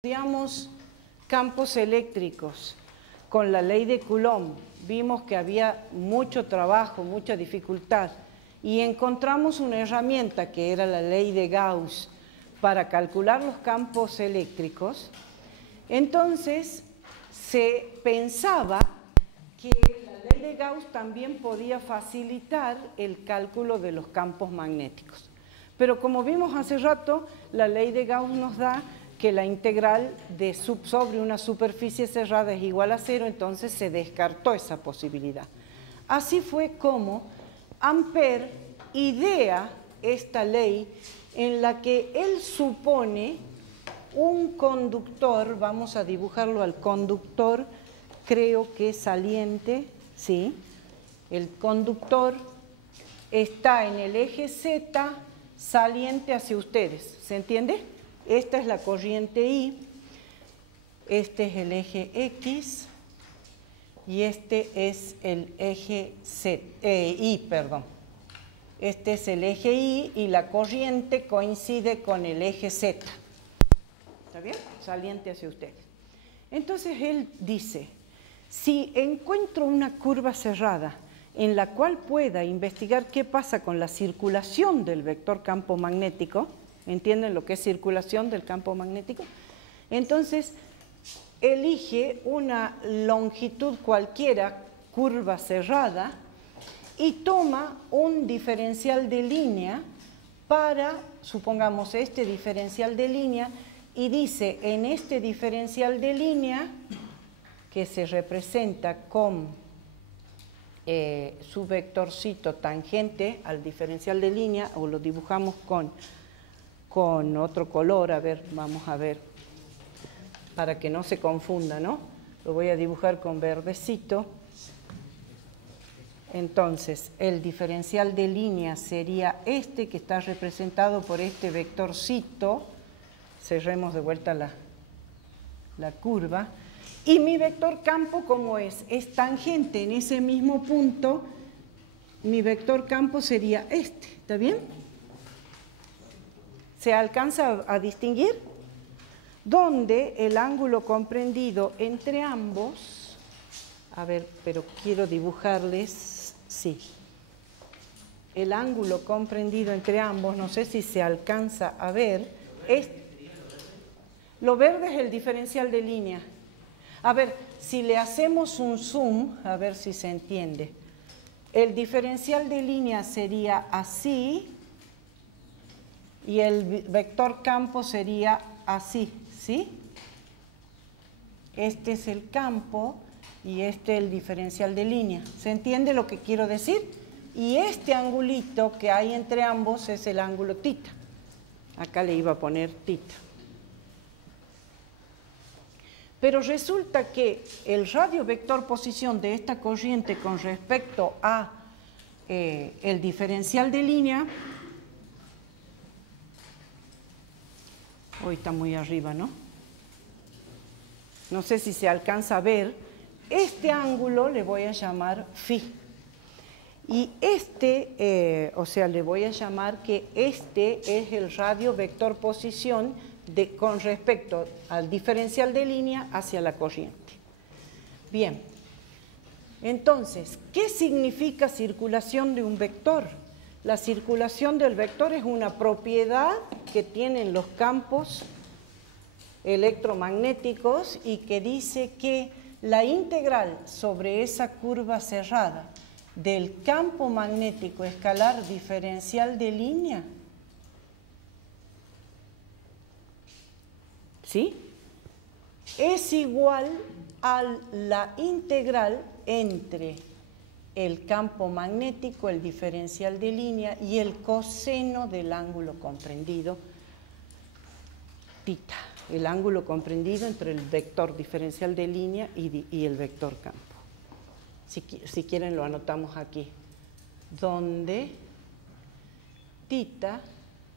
Estudiamos campos eléctricos con la ley de Coulomb, vimos que había mucho trabajo, mucha dificultad y encontramos una herramienta que era la ley de Gauss para calcular los campos eléctricos. Entonces se pensaba que la ley de Gauss también podía facilitar el cálculo de los campos magnéticos. Pero como vimos hace rato, la ley de Gauss nos da que la integral de sobre una superficie cerrada es igual a 0, entonces se descartó esa posibilidad. Así fue como Ampère idea esta ley en la que él supone un conductor, vamos a dibujarlo al conductor, creo que saliente, ¿sí? El conductor está en el eje Z, saliente hacia ustedes, ¿se entiende? Esta es la corriente I, este es el eje X y este es el eje Y, perdón. Este es el eje Y y la corriente coincide con el eje Z. ¿Está bien? Saliente hacia ustedes. Entonces él dice, si encuentro una curva cerrada en la cual pueda investigar qué pasa con la circulación del vector campo magnético, ¿entienden lo que es circulación del campo magnético? Entonces, elige una longitud cualquiera, curva cerrada, y toma un diferencial de línea para, supongamos, este diferencial de línea, y dice, en este diferencial de línea, que se representa con su vectorcito tangente al diferencial de línea, o lo dibujamos con otro color, a ver, vamos a ver, para que no se confunda, ¿no? Lo voy a dibujar con verdecito. Entonces, el diferencial de línea sería este, que está representado por este vectorcito. Cerremos de vuelta la curva. Y mi vector campo, ¿cómo es? Es tangente en ese mismo punto. Mi vector campo sería este, ¿está bien? ¿Se alcanza a distinguir? Donde el ángulo comprendido entre ambos, a ver, pero quiero dibujarles, sí. El ángulo comprendido entre ambos, no sé si se alcanza a ver, lo verde es el diferencial de línea. A ver, si le hacemos un zoom, a ver si se entiende. El diferencial de línea sería así, y el vector campo sería así, ¿sí? Este es el campo y este el diferencial de línea. ¿Se entiende lo que quiero decir? Y este angulito que hay entre ambos es el ángulo tita. Acá le iba a poner tita. Pero resulta que el radio vector posición de esta corriente con respecto a el diferencial de línea, hoy está muy arriba, ¿no? No sé si se alcanza a ver. Este ángulo le voy a llamar phi. Y o sea, le voy a llamar que este es el radio vector posición con respecto al diferencial de línea hacia la corriente. Bien. Entonces, ¿qué significa circulación de un vector? La circulación del vector es una propiedad que tienen los campos electromagnéticos y que dice que la integral sobre esa curva cerrada del campo magnético escalar diferencial de línea, ¿sí?, es igual a la integral entre el campo magnético, el diferencial de línea y el coseno del ángulo comprendido, tita, el ángulo comprendido entre el vector diferencial de línea y el vector campo. Si quieren lo anotamos aquí, donde tita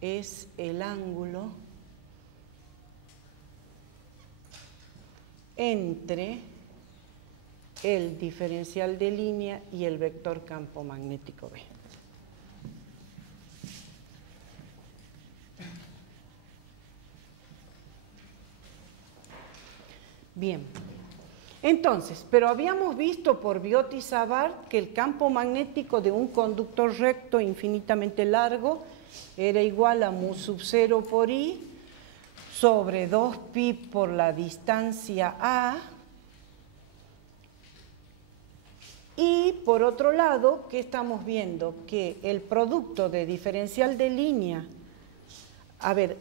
es el ángulo entre el diferencial de línea y el vector campo magnético B. Bien. Entonces, pero habíamos visto por Biot y Savart que el campo magnético de un conductor recto infinitamente largo era igual a mu sub 0 por I sobre 2pi por la distancia A. Y por otro lado, ¿qué estamos viendo? Que el producto de diferencial de línea, a ver,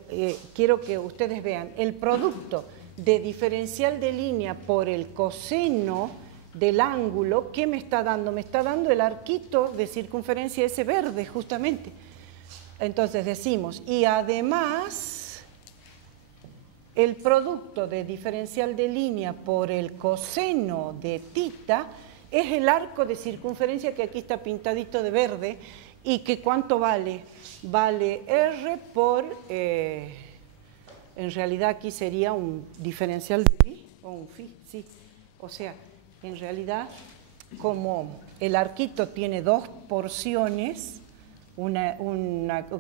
quiero que ustedes vean, el producto de diferencial de línea por el coseno del ángulo, ¿qué me está dando? Me está dando el arquito de circunferencia ese verde, justamente. Entonces decimos, y además, el producto de diferencial de línea por el coseno de θ es el arco de circunferencia que aquí está pintadito de verde, y que ¿cuánto vale? Vale R por... en realidad aquí sería un diferencial de phi, o un phi, sí. O sea, en realidad, como el arquito tiene dos porciones, un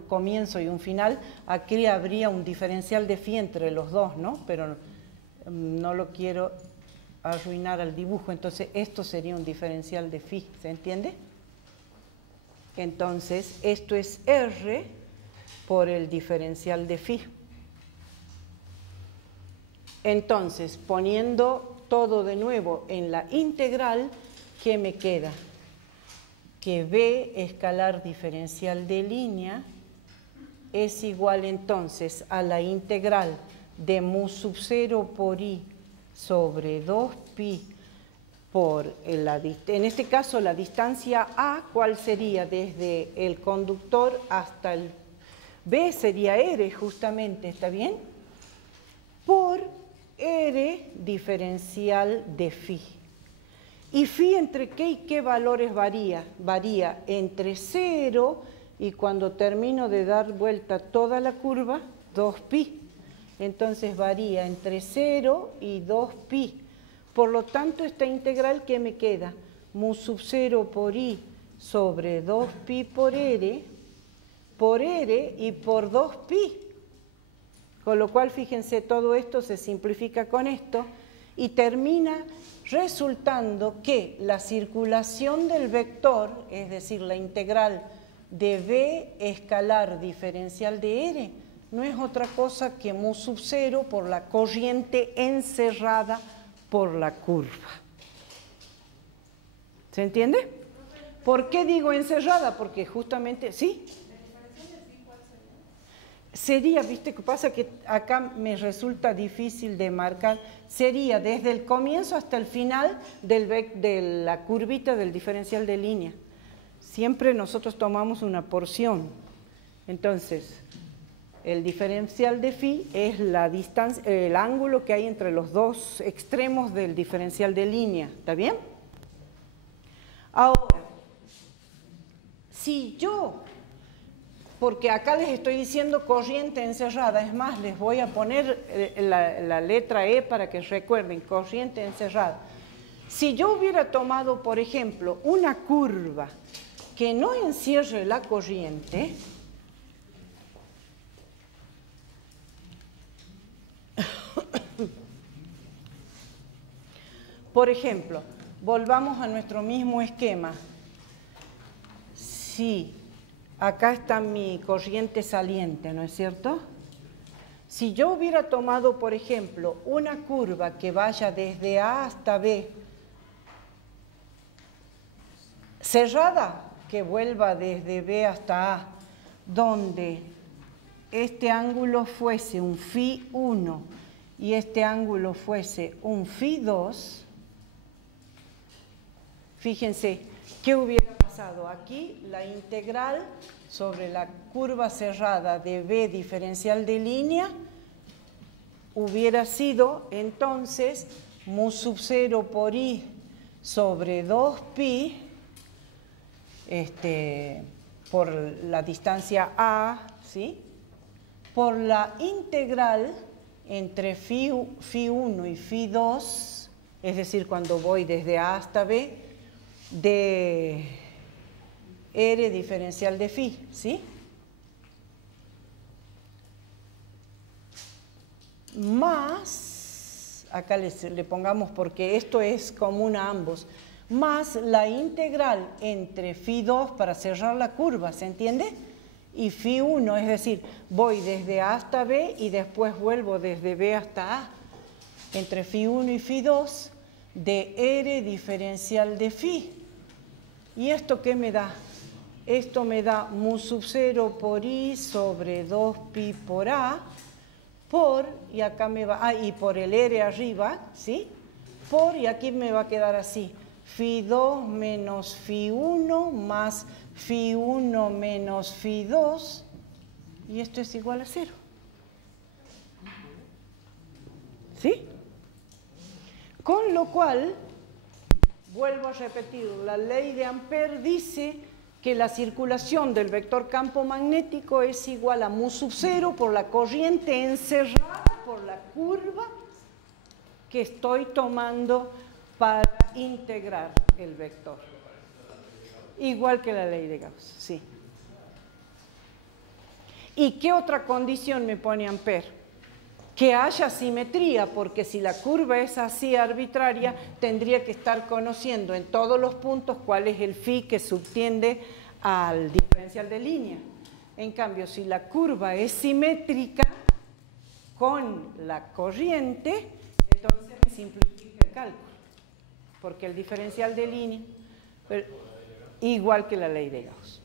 comienzo y un final, aquí habría un diferencial de phi entre los dos, ¿no? Pero no lo quiero arruinar al dibujo, entonces esto sería un diferencial de phi, ¿se entiende? Entonces, esto es R por el diferencial de phi. Entonces, poniendo todo de nuevo en la integral, ¿qué me queda? Que B escalar diferencial de línea es igual entonces a la integral de mu sub 0 por I sobre 2pi por, en este caso la distancia A, ¿cuál sería? Desde el conductor hasta el B sería R justamente, ¿está bien? Por R diferencial de phi. ¿Y phi entre qué y qué valores varía? Varía entre 0 y cuando termino de dar vuelta toda la curva, 2pi. Entonces varía entre 0 y 2pi. Por lo tanto, esta integral, ¿qué me queda? Mu sub 0 por I sobre 2pi por R y por 2pi. Con lo cual, fíjense, todo esto se simplifica con esto y termina resultando que la circulación del vector, es decir, la integral de B escalar diferencial de R, no es otra cosa que mu sub 0 por la corriente encerrada por la curva. ¿Se entiende? ¿Por qué digo encerrada? Porque justamente, ¿sí? Sería, viste, que pasa que acá me resulta difícil de marcar, sería desde el comienzo hasta el final de la curvita del diferencial de línea. Siempre nosotros tomamos una porción. Entonces, el diferencial de phi es la distancia, el ángulo que hay entre los dos extremos del diferencial de línea, ¿está bien? Ahora, si yo, porque acá les estoy diciendo corriente encerrada, es más, les voy a poner la letra E para que recuerden, corriente encerrada. Si yo hubiera tomado, por ejemplo, una curva que no encierre la corriente, por ejemplo, volvamos a nuestro mismo esquema. Si acá está mi corriente saliente, ¿no es cierto? Si yo hubiera tomado, por ejemplo, una curva que vaya desde A hasta B, cerrada, que vuelva desde B hasta A, donde este ángulo fuese un phi 1 y este ángulo fuese un phi 2, fíjense, ¿qué hubiera pasado? Aquí la integral sobre la curva cerrada de B diferencial de línea hubiera sido entonces mu sub 0 por I sobre 2pi por la distancia A, ¿sí? Por la integral entre phi 1 y phi 2, es decir, cuando voy desde A hasta B, de R diferencial de phi, ¿sí? Más acá le pongamos porque esto es común a ambos, más la integral entre φ2 para cerrar la curva, ¿se entiende? Y φ1, es decir, voy desde A hasta B y después vuelvo desde B hasta A, entre φ1 y φ2 de R diferencial de φ. ¿Y esto qué me da? Esto me da mu sub 0 por I sobre 2pi por A, por, y acá me va, y por el R arriba, ¿sí? Por, y aquí me va a quedar así, φ2 menos φ1 más φ1 menos φ2, y esto es igual a 0. ¿Sí? Con lo cual, vuelvo a repetir, la ley de Ampère dice que la circulación del vector campo magnético es igual a mu sub 0 por la corriente encerrada por la curva que estoy tomando para integrar el vector. Igual que la ley de Gauss, sí. ¿Y qué otra condición me pone Ampère? Que haya simetría, porque si la curva es así arbitraria, tendría que estar conociendo en todos los puntos cuál es el phi que subtiende al diferencial de línea. En cambio, si la curva es simétrica con la corriente, entonces me simplifica el cálculo, porque el diferencial de línea, igual que la ley de Gauss.